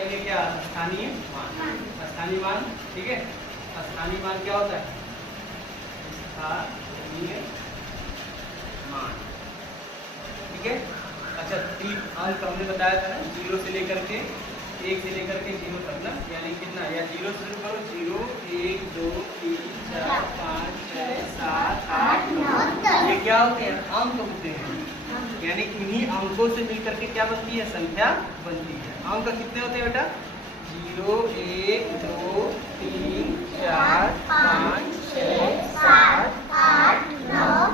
पढ़ेंगे क्या, स्थानीय मान। स्थानीय मान, ठीक है। स्थानीय मान क्या होता है, स्थानीय मान, ठीक है। अच्छा, 3 अंक हमने बताया था ना, 0 से लेकर के 1 से लेकर के 0 तक ना, यानी कितना, या 0 से शुरू करो, 0 1 2 3 4 5 6 7 8 9, ये क्या होते हैं, अंक होते हैं। यानी इन्हीं अंकों से मिलकर के क्या बनती है, संख्या बनती है। अंक कितने होते हैं बेटा, 0 1 2 3 4 5 6 7 8 9,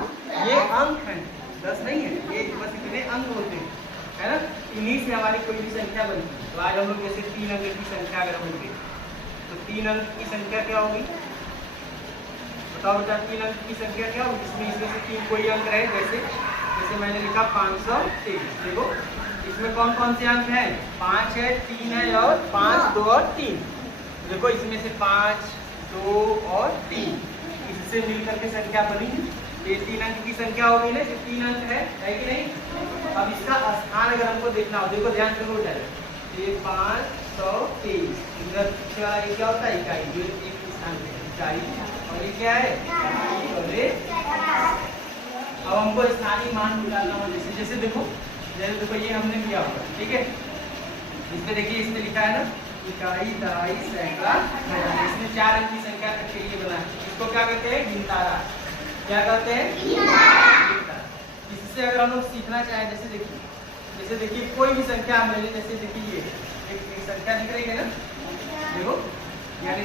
ये अंक हैं, 10 नहीं है, ये बस इतने अंक होते हैं, है ना। इन्हीं से हमारी कोई भी संख्या बनती है। तो आज हम लोग जैसे 3 अंक की संख्या अगर होगी तो 3 अंक की संख्या क्या होगी, बताओ बेटा, 3 अंक की संख्या क्या होगी, इसमें से 3 कोई अंक रहे, जैसे मैंने लिखा 523। देखो इसमें कौन कौन से अंक हैं, 5 है, 3 है और 5 2 और 3। देखो इसमें से 5 2 और 3 इससे मिलकर के संख्या बनी, ये 3 अंक की संख्या होगी ना, ये 3 अंक है कि नहीं। अब इसका स्थान अगर हमको देखना हो, देखो ध्यान से हो जाएगा, ये 523, इधर पीछे वाला ये क्या होता है, इकाई, जो एक स्थान पे इकाई, और ये क्या है, अब हमको स्थानीय मान निकालना हो, जैसे देखो ये हमने किया होगा, ठीक है। इसमें देखिए, इसमें लिखा है ना, इकाई दहाई सैकड़ा हजार, इसमें 4 अंक की संख्या तक के लिए बना है। इसको क्या कहते हैं, गिनतारा। क्या कहते हैं, गिनतारा। इससे अगर हम लोग सीखना चाहें, जैसे देखिए कोई भी संख्या हम ले लें, जैसे देखिए ये एक संख्या दिख रही है ना, देखो, यानी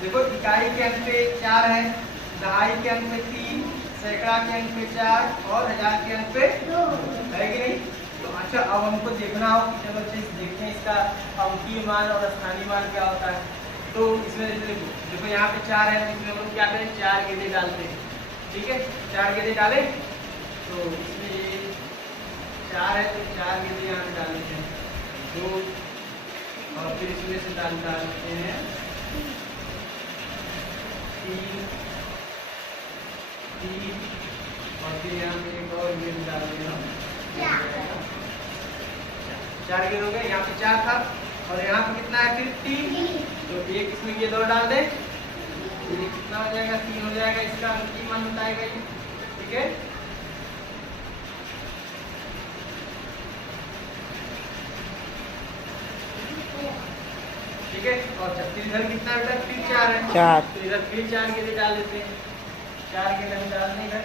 देखो इकाई के अंक पे 4 है, दहाई के अंक पे 3, सैकड़ा के अंक पे 4 और हजार के अंक पे 2 है कि नहीं। तो अच्छा, अब हमको देखना हो कि चलो देखें इसका अंकीय मान और स्थानीय मान क्या होता है। तो इसमें देखो यहाँ पे 4 है, इसमें हम लोग क्या करें, 4 गेंदे डालते हैं, ठीक है। 4 गेंदे डाले, तो इसमें ये 4 है तो 4 गेंदे यहाँ पे डाल देते हैं, 2, और फिर इसमें से डालते हैं 3, और फिर यहाँ पे एक और गेंद डाल दें हम, 4 गेंद हो गए। यहाँ पे 4 था और यहाँ पे कितना है, फिर 3, तो एक इसमें गेंद और डाल दें, ये कितना हो जाएगा, 3 हो जाएगा, इसका अंतिम मान बताएगा ये, ठीक है। ठीक है, और फिर इधर कितना है बेटा, फिर 4 है, 4, तो इधर फिर 4 गेंदे डाल देते हैं, 4 गेंदे हम डाल दें इधर,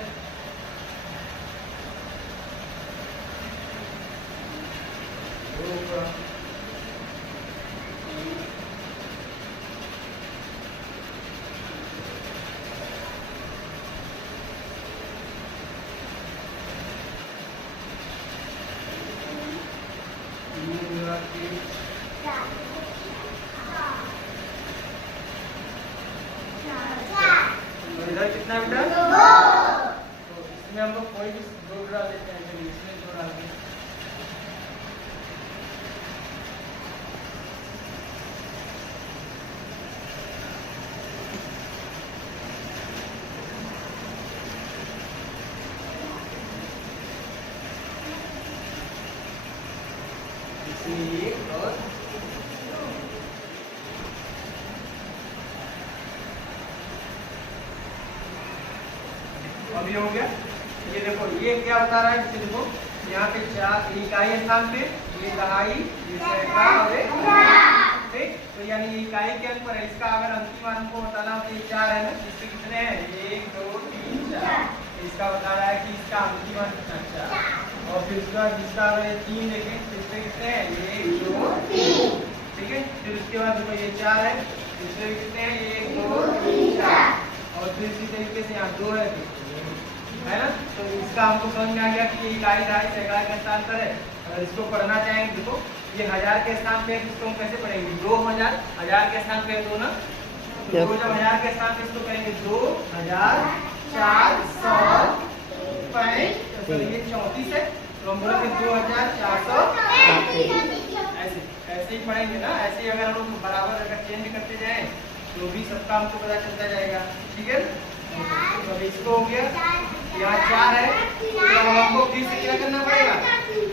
इधर कितना बेटा, 2, तो इसमें हम लोग कोई भी 2 डाल देते हैं, चलिए इसमें 2 डाल दें, और अभी हो गया। ये देखो ये क्या बता रहा है, जैसे देखो यहाँ पे 4 इकाई स्थान पे, ये दहाई, ये सैकड़ा और एक, ठीक। तो यानी ये इकाई के अंक पर है, इसका अगर अंतिम मान को बताना हो तो ये 4 है ना, इसके कितने हैं, 1 2 3 4, इसका बता रहा है कि इसका अंतिम मान कितना, 4। और फिर उसका जिसका अगर 3 देखें तो इसके कितने हैं, 1 2 3, ठीक है। फिर उसके बाद देखो ये 4 है, इसके कितने हैं, 1 2 3 4, और फिर इसी तरीके से यहाँ 2 है ना। तो इसका हमको समझ में आ गया कि ये इकाई दहाई सैकड़ा के स्थान पर है। अगर इसको पढ़ना चाहेंगे, देखो ये हजार के स्थान पे है, इसको हम कैसे पढ़ेंगे, 2000, हजार के स्थान पे है 2 ना, तो 2 जब हजार के स्थान पे इसको कहेंगे 2435, ये 34 है, तो हम बोलेंगे 2435, ऐसे ही पढ़ेंगे ना। ऐसे ही अगर हम लोग बराबर अगर चेंज करते जाए तो भी सबका हमको पता चलता जाएगा, ठीक है। तो इसको हो गया। यहाँ 4 है तो हमको फिर से क्या करना पड़ेगा,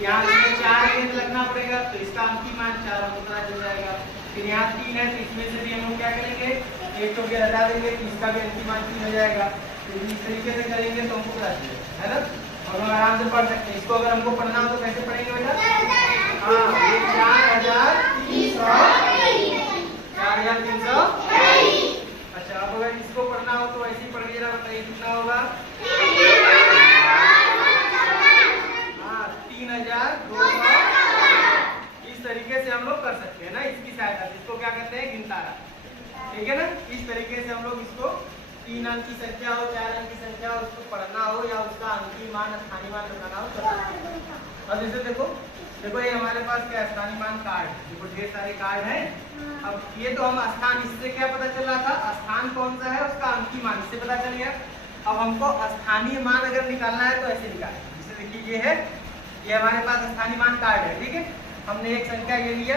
यहाँ इसमें 4 गेंद लगना पड़ेगा तो इसका अंतिम मान 4 हमको पता चल जाएगा। फिर यहाँ 3 है तो इसमें से भी हम लोग क्या करेंगे, एक तो गेंद हटा देंगे तो इसका भी अंतिम मान 3 हो जाएगा। तो इस तरीके से करेंगे तो हमको पता चलेगा, है ना। और हम आराम से पढ़ सकते हैं। इसको अगर हमको पढ़ना हो तो कैसे पढ़ेंगे बेटा, हाँ, ये 4,300। अच्छा, अब अगर इसको पढ़ना हो तो ऐसे ही पढ़ लीजिएगा। बताइए कितना होगा, हाँ 3,200। इस तरीके से हम लोग कर सकते हैं ना, इसकी सहायता से। इसको क्या कहते हैं, गिनतारा, ठीक है ना। इस तरीके से हम लोग इसको 3 अंक की संख्या हो, 4 अंक की संख्या हो, उसको पढ़ना हो या उसका अंकीय मान स्थानीय मान बताना हो तो। अब जैसे देखो ये हमारे पास क्या स्थानीय मान कार्ड, देखो ढेर सारे कार्ड हैं। अब ये तो हम स्थान, इससे क्या पता चल रहा था, स्थान कौन सा है उसका अंकीय मान इससे पता चल गया। अब हमको स्थानीय मान अगर निकालना है तो ऐसे निकालें। जैसे देखिए ये है, ये हमारे पास स्थानीय मान कार्ड है, ठीक है। हमने एक संख्या ये लिया,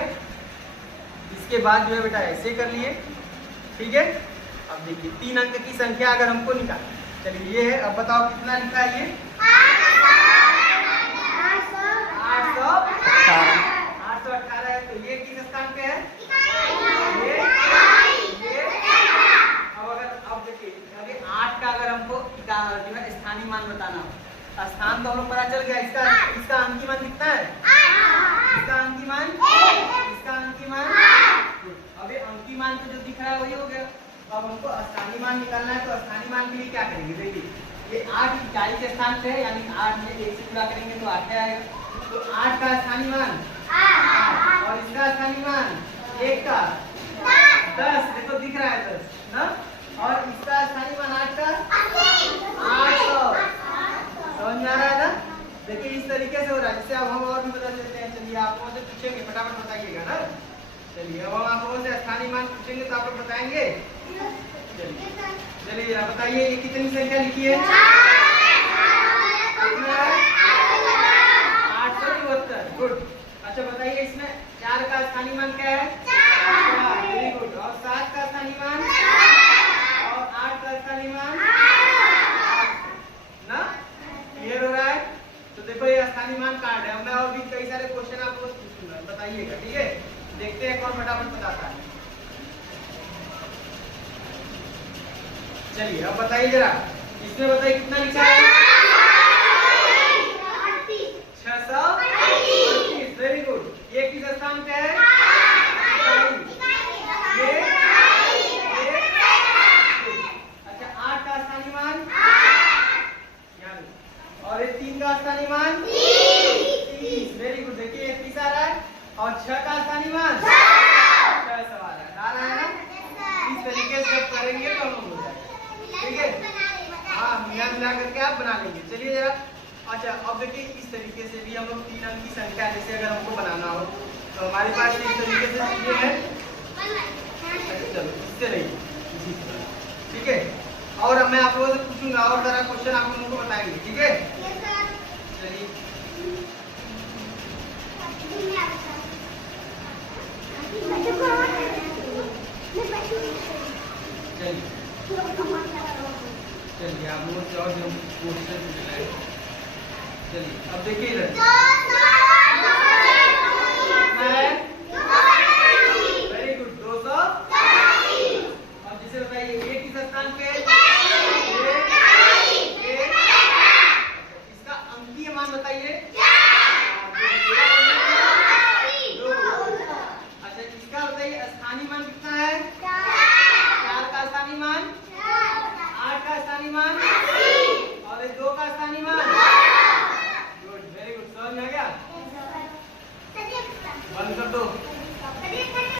इसके बाद जो है बेटा ऐसे कर लिए, ठीक है। अब देखिए 3 अंक की संख्या अगर हमको निकालना, चलिए ये है। अब बताओ कितना लिखा है ये, 818 है। तो ये किस स्थान पे है, ये। अब देखिए अभी 8 का अगर हमको जो है स्थानीय मान बताना हो, स्थान तो हम लोग पता चल गया। इसका अंकीय मान कितना है, इसका अंकीय मान, इसका अंकीय मान। अभी अंकीय मान तो जो दिख रहा है वही हो गया। अब हमको स्थानीय मान निकालना है तो स्थानीय मान के लिए क्या करेंगे, देखिए ये 8 इकाई के स्थान पे है, यानी 8 में 1 से पूरा करेंगे तो 8 आएगा। तो 8 का स्थानीय मान 8 और इसका स्थानीय मान 1 का 10, देखो दिख रहा है 10 ना। और इसका स्थानीय मान 8 का 800, समझ में आ रहा है ना। देखिए इस तरीके से हो रहा है। इससे अब हम और भी बता देते हैं। चलिए आप लोगों से पूछेंगे, फटाफट बताइएगा ना। चलिए अब हम आप लोगों से स्थानीय मान पूछेंगे तो आप लोग बताएंगे। चलिए जरा बताइए ये कितनी संख्या लिखी है, 874, गुड। अच्छा बताइए इसमें 4 का स्थानीय मान क्या है, 4, वेरी गुड। और 7 का स्थानीय मान और 8 का स्थानीय मान ना, क्लियर हो रहा है। तो देखो ये स्थानीय मान कार्ड है। मैं और भी कई सारे क्वेश्चन आपको पूछूंगा, बताइएगा, ठीक है। देखते हैं कौन फटाफट बताता है। चलिए अब बताइए जरा, इसमें बताइए कितना लिखा है, 638, वेरी गुड। ये किस स्थान पे है, ये। अच्छा 8 का स्थानीय मान, और ये 3 का स्थानीय मान 30, वेरी गुड। देखिए ये 30 आ रहा है। और 6 का स्थानीय मान 6 सवाल आ रहा है ना। इस तरीके से जब करेंगे तो हम हो जाएगा, ठीक है। हाँ मिला करके आप बना लेंगे। चलिए जरा, अच्छा अब देखिए इस तरीके से भी हम लोग 3 अंक की संख्या जैसे अगर हमको बनाना हो तो हमारे पास इस तरीके से ये है। चलो इससे नहीं, इसी तरह, ठीक है। और अब मैं आप लोगों से पूछूंगा और जरा क्वेश्चन आप लोगों को बताएंगे, ठीक है। चलिए चलिए आप लोगों से और जो क्वेश्चन पूछना है। चलिए अब देखिए इधर वेरी गुड 200। अब जिसे बताइए ये किस स्थान पे, इसका अंकीय मान बताइए। अच्छा इसका बताइए स्थानीय मान कितना है, 4 का स्थानीय मान, 8 का स्थानीय मान और 2 का स्थानीय मान, गुड, वेरी गुड। समझ में आ गया, बंद कर दो।